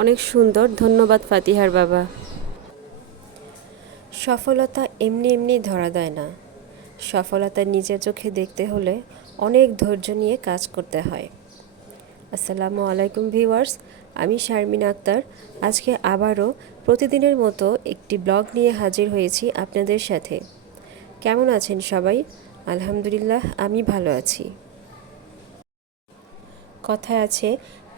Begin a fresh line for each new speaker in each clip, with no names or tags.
অনেক সুন্দর। ধন্যবাদ ফাতিহার বাবা। সফলতা এমনি এমনি ধরা দেয় না। সফলতা নিজের চোখে দেখতে হলে অনেক ধৈর্য নিয়ে কাজ করতে হয়। আসসালামু আলাইকুম ভিউয়ার্স, আমি শারমিন আক্তার। আজকে আবারও প্রতিদিনের মতো একটি ব্লগ নিয়ে হাজির হয়েছি আপনাদের সাথে। কেমন আছেন সবাই? আলহামদুলিল্লাহ, আমি ভালো আছি। কথায় আছে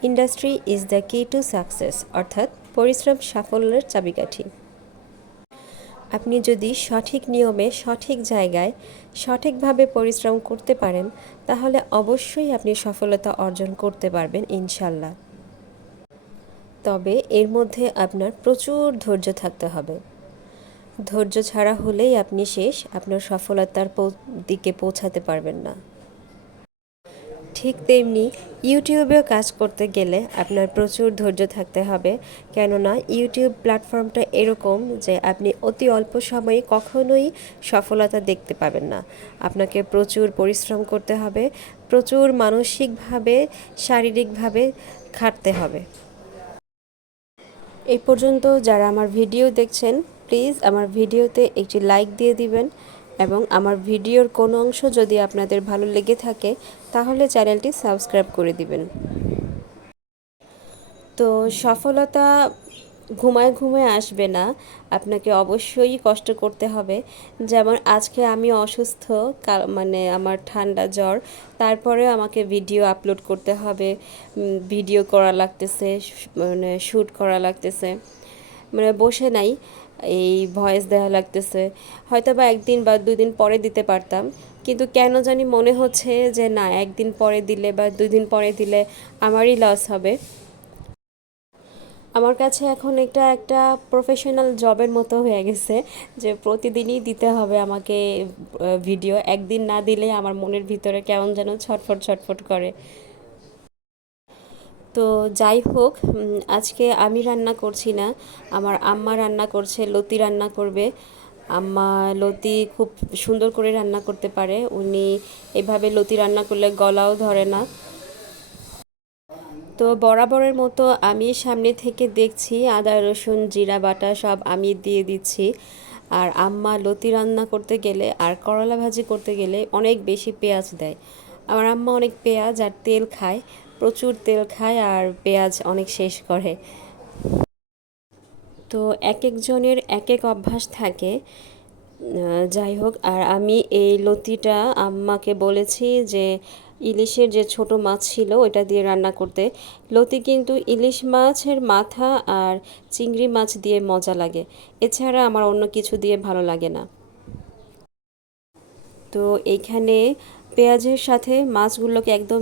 industry is the key to success, অর্থাৎ পরিশ্রম সাফল্যের চাবিকাঠি। আপনি যদি সঠিক নিয়মে, সঠিক জায়গায়, সঠিকভাবে পরিশ্রম করতে পারেন, তাহলে অবশ্যই আপনি সফলতা অর্জন করতে পারবেন, ইনশাল্লাহ। তবে এর মধ্যে আপনার প্রচুর ধৈর্য থাকতে হবে। ধৈর্য ছাড়া হলেই আপনি শেষ, আপনার সফলতার দিকে পৌঁছাতে পারবেন না। ঠিক তেমনি ইউটিউবেও কাজ করতে গেলে আপনার প্রচুর ধৈর্য থাকতে হবে। কেননা ইউটিউব প্ল্যাটফর্মটা এরকম যে আপনি অতি অল্প সময়ে কখনোই সফলতা দেখতে পাবেন না। আপনাকে প্রচুর পরিশ্রম করতে হবে, প্রচুর মানসিকভাবে, শারীরিকভাবে খাটতে হবে। এই পর্যন্ত যারা আমার ভিডিও দেখছেন, প্লিজ আমার ভিডিওতে একটি লাইক দিয়ে দিবেন। এবং আমার ভিডিওর কোনো অংশ যদি আপনাদের ভালো লেগে থাকে, তাহলে চ্যানেলটি সাবস্ক্রাইব করে দিবেন। তো সফলতা ঘুমায় ঘুমায় আসবে না, আপনাকে অবশ্যই কষ্ট করতে হবে। যেমন আজকে আমি অসুস্থ মানে আমার ঠান্ডা জ্বর, তারপরে আমাকে ভিডিও আপলোড করতে হবে ভিডিও করা লাগতেছে মানে শ্যুট করা লাগতেছে। মানে বসে নাই। এই ভয়েস দেওয়া লাগতেছে। হয়তো বা একদিন বা দুদিন পরে দিতে পারতাম। কিন্তু কেন জানি মনে হচ্ছে যে না, একদিন পরে দিলে বা দুই দিন পরে দিলে আমারই লস হবে। আমার কাছে এখন এটা একটা প্রফেশনাল জবের মতো হয়ে গেছে যে প্রতিদিনই দিতে হবে আমাকে ভিডিও একদিন না দিলে আমার মনের ভিতরে কেমন যেন ছটফট ছটফট করে। তো যাই হোক আজকে আমি রান্না করছি না, আমার আম্মা রান্না করছে, লতি রান্না করবে। আম্মা লতি খুব সুন্দর করে রান্না করতে পারে, উনি এভাবে লতি রান্না করলে গলাও ধরে না। তো বরাবরের মতো আমি সামনে থেকে দেখছি, আদা, রসুন, জিরা, বাটা সব আমি দিয়ে দিচ্ছি। আর আম্মা লতি রান্না করতে গেলে আর করলা ভাজি করতে গেলে অনেক বেশি পেঁয়াজ দেয়। আমার আম্মা অনেক পেঁয়াজ আর তেল খায় প্রচুর তেল খায় আর পেঁয়াজ অনেক শেষ করে। তো এক একজনের এক এক অভ্যাস থাকে। যাই হোক, আর আমি এই লতিটা আম্মাকে বলেছি যে ইলিশের যে ছোট মাছ ছিল ওইটা দিয়ে রান্না করতে। লতি কিন্তু ইলিশ মাছের মাথা আর চিংড়ি মাছ দিয়ে মজা লাগে। এছাড়া আমার অন্য কিছু দিয়ে ভালো লাগে না। তো এইখানে পেঁয়াজের সাথে মাছগুলোকে একদম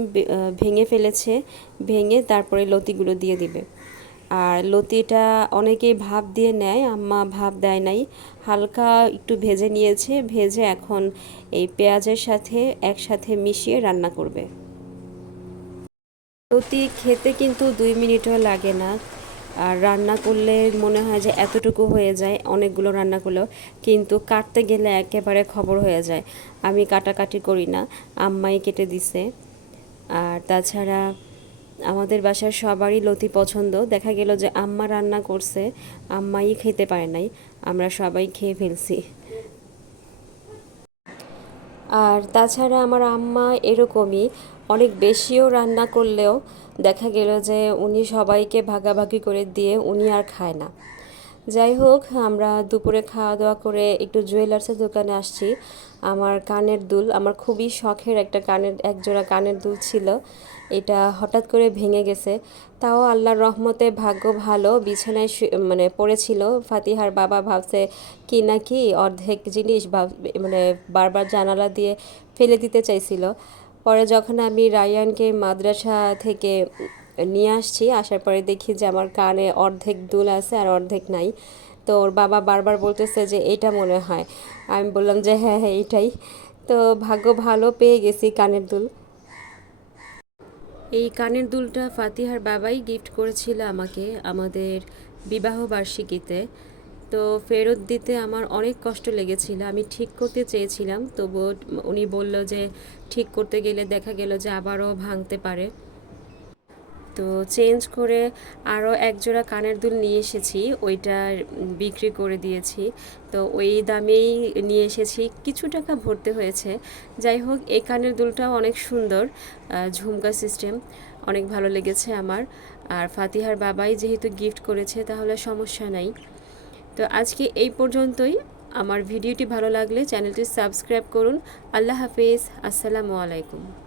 ভেঙে ফেলেছে, ভেঙে তারপরে লতিগুলো দিয়ে দিবে। আর লতিটা অনেকেই ভাপ দিয়ে নেয়, আম্মা ভাপ দেয় নাই। হালকা একটু ভেজে নিয়েছে, ভেজে এখন এই পেঁয়াজের সাথে একসাথে মিশিয়ে রান্না করবে। লতি খেতে কিন্তু দুই মিনিটও লাগে না। আর রান্না করলে মনে হয় যে এতটুকু হয়ে যায়, অনেকগুলো রান্না করলেও। কিন্তু কাটতে গেলে একেবারে খবর হয়ে যায়। আমি কাটাকাটি করি না, আম্মাই কেটে দিছে। আর তাছাড়া আমাদের বাসার সবারই লতি পছন্দ। দেখা গেল যে আম্মা রান্না করছে, আম্মাই খেতে পারে নাই। আমরা সবাই খেয়ে ফেলছি। আর তাছাড়া আমার আম্মা এরকমই, অনেক বেশিও রান্না করলেও দেখা গেল যে উনি সবাইকে ভাগাভাগি করে দিয়ে উনি আর খায় না। যাই হোক, আমরা দুপুরে খাওয়া দাওয়া করে একটু জুয়েলার্সের দোকানে আসছি। আমার কানের দুল, আমার খুবই শখের একটা কানের, একজোড়া কানের দুল ছিল। এটা হঠাৎ করে ভেঙে গেছে। তাও আল্লাহর রহমতে ভাগ্য ভালো, বিছানায় মানে পড়েছিল। ফাতিহার বাবা ভাবছে, কি না কি, অর্ধেক জিনিস মানে বারবার জানালা দিয়ে ফেলে দিতে চাইছিল। পরে যখন আমি রায়ানকে মাদ্রাসা থেকে নিয়ে আসছি। আসার পরে দেখি যে আমার কানে অর্ধেক দুল আছে আর অর্ধেক নাই। তো ওর বাবা বারবার বলতেছে যে এটা মনে হয়। আমি বললাম যে হ্যাঁ হ্যাঁ এটাই। তো ভাগ্য ভালো পেয়ে গেছি কানের দুল। এই কানের দুলটা ফাতিহার বাবাই গিফট করেছিল আমাকে আমাদের বিবাহ বার্ষিকীতে। তো ফেরত দিতে আমার অনেক কষ্ট লেগেছিল। আমি ঠিক করতে চেয়েছিলাম, তবুও উনি বলল যে ঠিক করতে গেলে দেখা গেল যে আবারও ভাঙতে পারে। তো চেঞ্জ করে আরও একজোড়া কানের দুল নিয়ে এসেছি, ওইটা বিক্রি করে দিয়েছি। তো ওই দামেই নিয়ে এসেছি, কিছু টাকা ভরতে হয়েছে। যাই হোক, এই কানের দুলটাও অনেক সুন্দর ঝুমকা সিস্টেম, অনেক ভালো লেগেছে আমার। আর ফাতিহার বাবাই যেহেতু গিফট করেছে, তাহলে সমস্যা নাই। তো আজকে এই পর্যন্তই। আমার ভিডিওটি ভালো লাগলে চ্যানেলটি সাবস্ক্রাইব করুন। আল্লাহ হাফিজ। আসসালামু আলাইকুম।